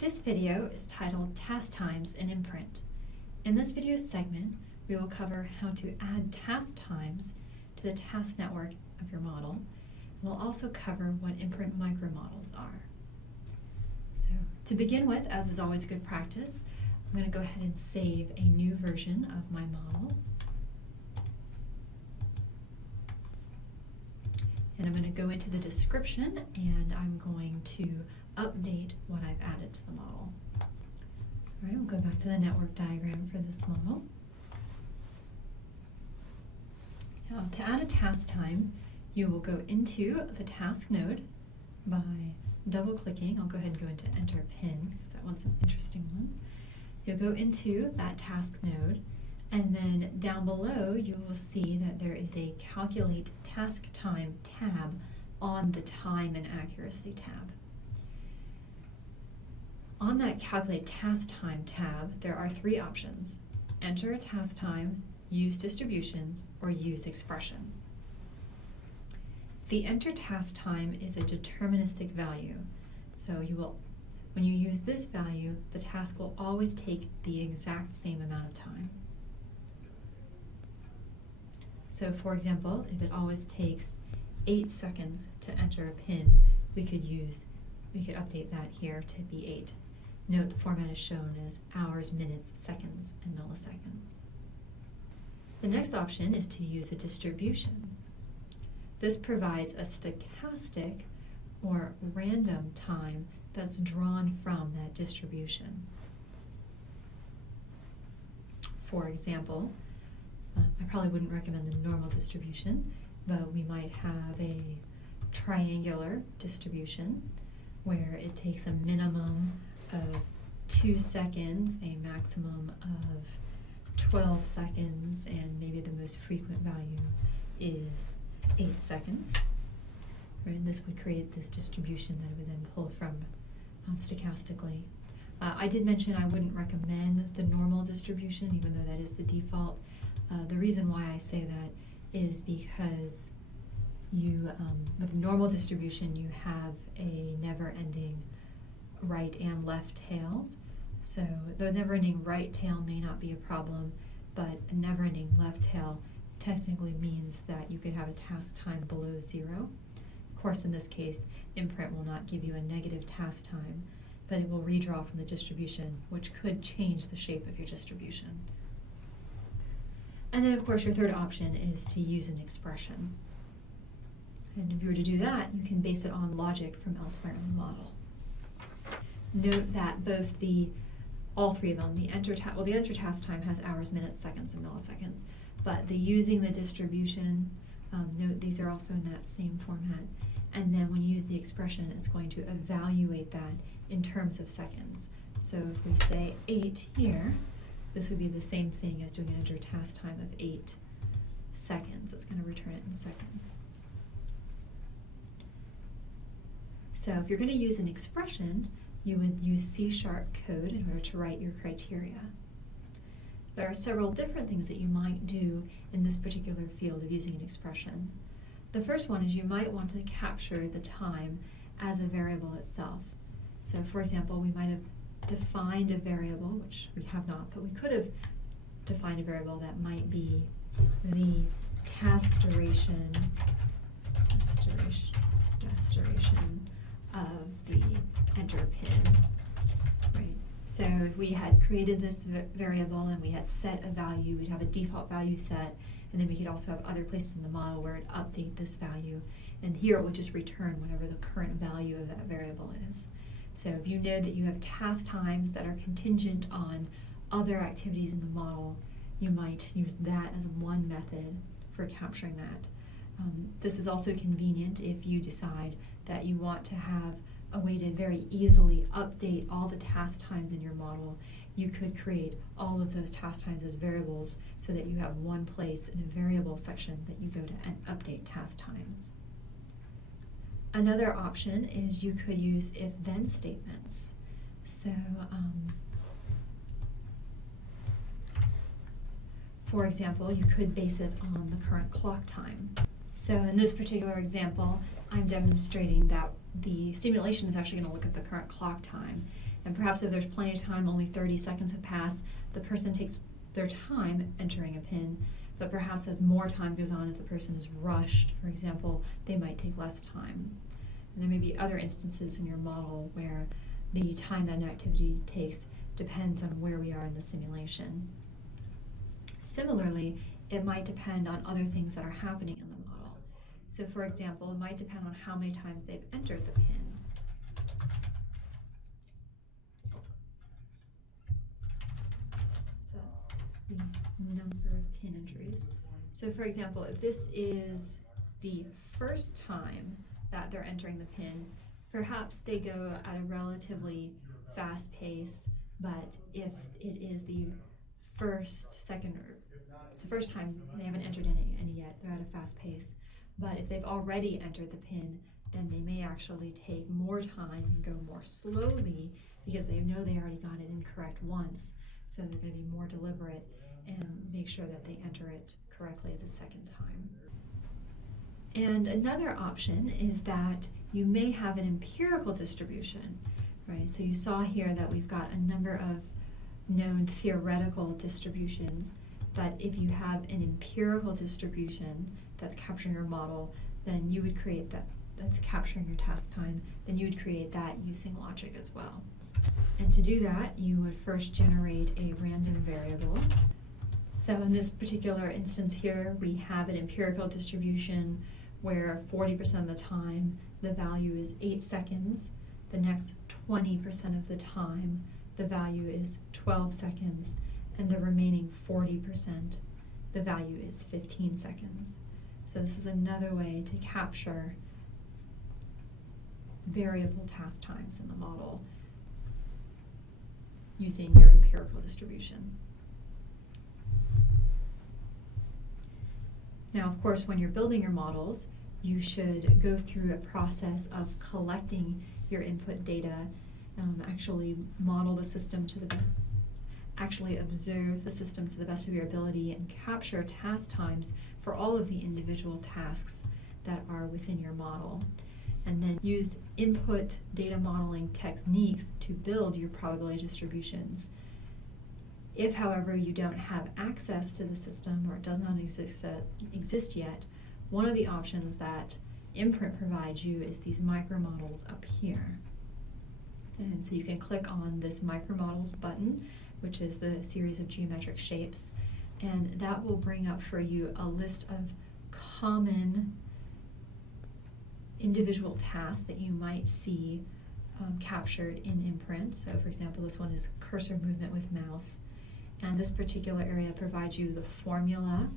This video is titled Task Times in IMPRINT. In this video segment, we will cover how to add task times to the task network of your model. We'll also cover what IMPRINT micromodels are. So, to begin with, as is always good practice, I'm going to go ahead and save a new version of my model. And I'm going to go into the description and I'm going to update what I've added to the model. All right, we'll go back to the network diagram for this model. Now, to add a task time, you will go into the task node by double-clicking. I'll go ahead and go into enter pin because that one's an interesting one. You'll go into that task node, and then down below you will see that there is a Calculate Task Time tab on the Time and Accuracy tab. On that Calculate Task Time tab, there are three options: Enter a task time, Use distributions, or Use expression. The Enter task time is a deterministic value, so when you use this value, the task will always take the exact same amount of time. So for example, if it always takes 8 seconds to enter a pin, we could update that here to be 8. Note the format is shown as hours, minutes, seconds, and milliseconds. The next option is to use a distribution. This provides a stochastic or random time that's drawn from that distribution. For example, I probably wouldn't recommend the normal distribution, but we might have a triangular distribution where it takes a minimum of 2 seconds, a maximum of 12 seconds, and maybe the most frequent value is 8 seconds. Right, and this would create this distribution that it would then pull from stochastically. I did mention I wouldn't recommend the normal distribution, even though that is the default. The reason why I say that is because with normal distribution, you have a never-ending right and left tails. So the never-ending right tail may not be a problem, but a never-ending left tail technically means that you could have a task time below 0. Of course, in this case, IMPRINT will not give you a negative task time, but it will redraw from the distribution, which could change the shape of your distribution. And then, of course, your third option is to use an expression. And if you were to do that, you can base it on logic from elsewhere in the model. Note that all three of them, the enter task time has hours, minutes, seconds, and milliseconds, but the using the distribution, note these are also in that same format. And then when you use the expression, it's going to evaluate that in terms of seconds. So if we say 8 here, this would be the same thing as doing an enter task time of 8 seconds. It's going to return it in seconds. So if you're going to use an expression, you would use C# code in order to write your criteria. There are several different things that you might do in this particular field of using an expression. The first one is you might want to capture the time as a variable itself. So for example, we might have defined a variable, which we have not, but we could have defined a variable that might be the task duration of the enter pin, right? So if we had created this variable and we had set a value, we'd have a default value set, and then we could also have other places in the model where it'd update this value, and here it would just return whatever the current value of that variable is. So if you know that you have task times that are contingent on other activities in the model, you might use that as one method for capturing that. This is also convenient if you decide that you want to have a way to very easily update all the task times in your model. You could create all of those task times as variables so that you have one place in a variable section that you go to and update task times. Another option is you could use if-then statements. So, for example, you could base it on the current clock time. So in this particular example, I'm demonstrating that the simulation is actually going to look at the current clock time. And perhaps if there's plenty of time, only 30 seconds have passed, the person takes their time entering a PIN. But perhaps as more time goes on, if the person is rushed, for example, they might take less time. And there may be other instances in your model where the time that an activity takes depends on where we are in the simulation. Similarly, it might depend on other things that are happening in the model. So for example, it might depend on how many times they've entered the PIN. So that's the number of PIN entries. So for example, if this is the first time that they're entering the PIN, perhaps they go at a relatively fast pace, but if it is the first, second, or it's the first time they haven't entered any yet, they're at a fast pace. But if they've already entered the PIN, then they may actually take more time and go more slowly because they know they already got it incorrect once. So they're going to be more deliberate and make sure that they enter it correctly the second time. And another option is that you may have an empirical distribution, right? So you saw here that we've got a number of known theoretical distributions, but if you have an empirical distribution that's capturing your model, then you would create that, that's capturing your task time, then you would create that using logic as well. And to do that, you would first generate a random variable. So in this particular instance here, we have an empirical distribution where 40% of the time the value is 8 seconds, the next 20% of the time the value is 12 seconds, and the remaining 40% the value is 15 seconds. So this is another way to capture variable task times in the model using your empirical distribution. Now, of course, when you're building your models, you should go through a process of collecting your input data, actually model the system to the actually observe the system to the best of your ability and capture task times for all of the individual tasks that are within your model. And then use input data modeling techniques to build your probability distributions. If, however, you don't have access to the system or it does not exist yet, one of the options that IMPRINT provides you is these micromodels up here. And so you can click on this micromodels button, which is the series of geometric shapes, and that will bring up for you a list of common individual tasks that you might see captured in IMPRINT. So for example, this one is cursor movement with mouse. And this particular area provides you the formula,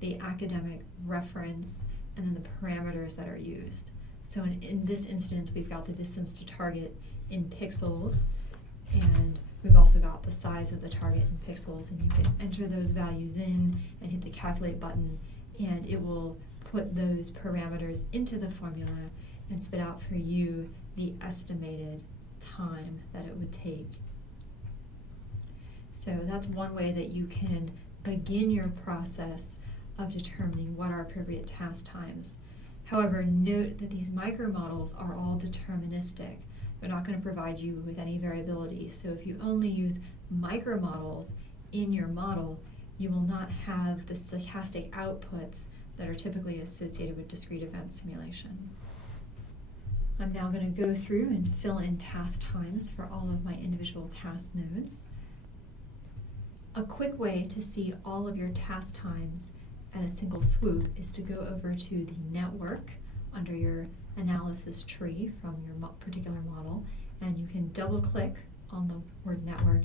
the academic reference, and then the parameters that are used. So in this instance, we've got the distance to target in pixels, and we've also got the size of the target in pixels, and you can enter those values in and hit the calculate button, and it will put those parameters into the formula and spit out for you the estimated time that it would take. So that's one way that you can begin your process of determining what are appropriate task times. However, note that these micromodels are all deterministic. They're not going to provide you with any variability. So if you only use micromodels in your model, you will not have the stochastic outputs that are typically associated with discrete event simulation. I'm now going to go through and fill in task times for all of my individual task nodes. A quick way to see all of your task times at a single swoop is to go over to the network under your analysis tree from your particular model, and you can double click on the word network,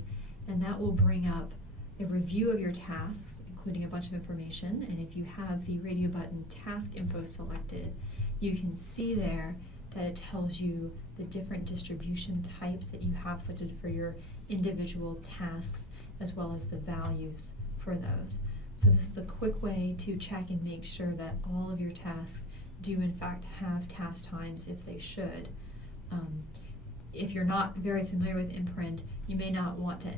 and that will bring up a review of your tasks, including a bunch of information. And if you have the radio button task info selected, you can see there that it tells you the different distribution types that you have selected for your individual tasks, as well as the values for those. So this is a quick way to check and make sure that all of your tasks do in fact have task times if they should. If you're not very familiar with IMPRINT, you may not want to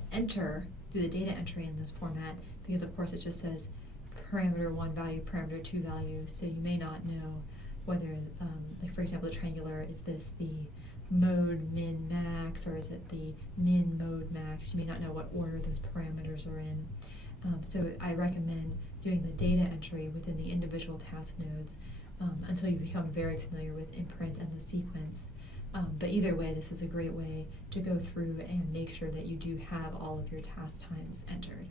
do the data entry in this format, because of course it just says parameter 1 value, parameter 2 value, so you may not know whether, like for example, the triangular, is this the mode min max, or is it the min mode max? You may not know what order those parameters are in. So I recommend doing the data entry within the individual task nodes until you become very familiar with IMPRINT and the sequence. But either way, this is a great way to go through and make sure that you do have all of your task times entered.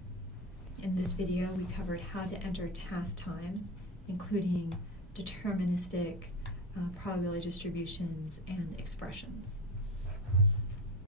In this video, we covered how to enter task times, including deterministic probability distributions and expressions.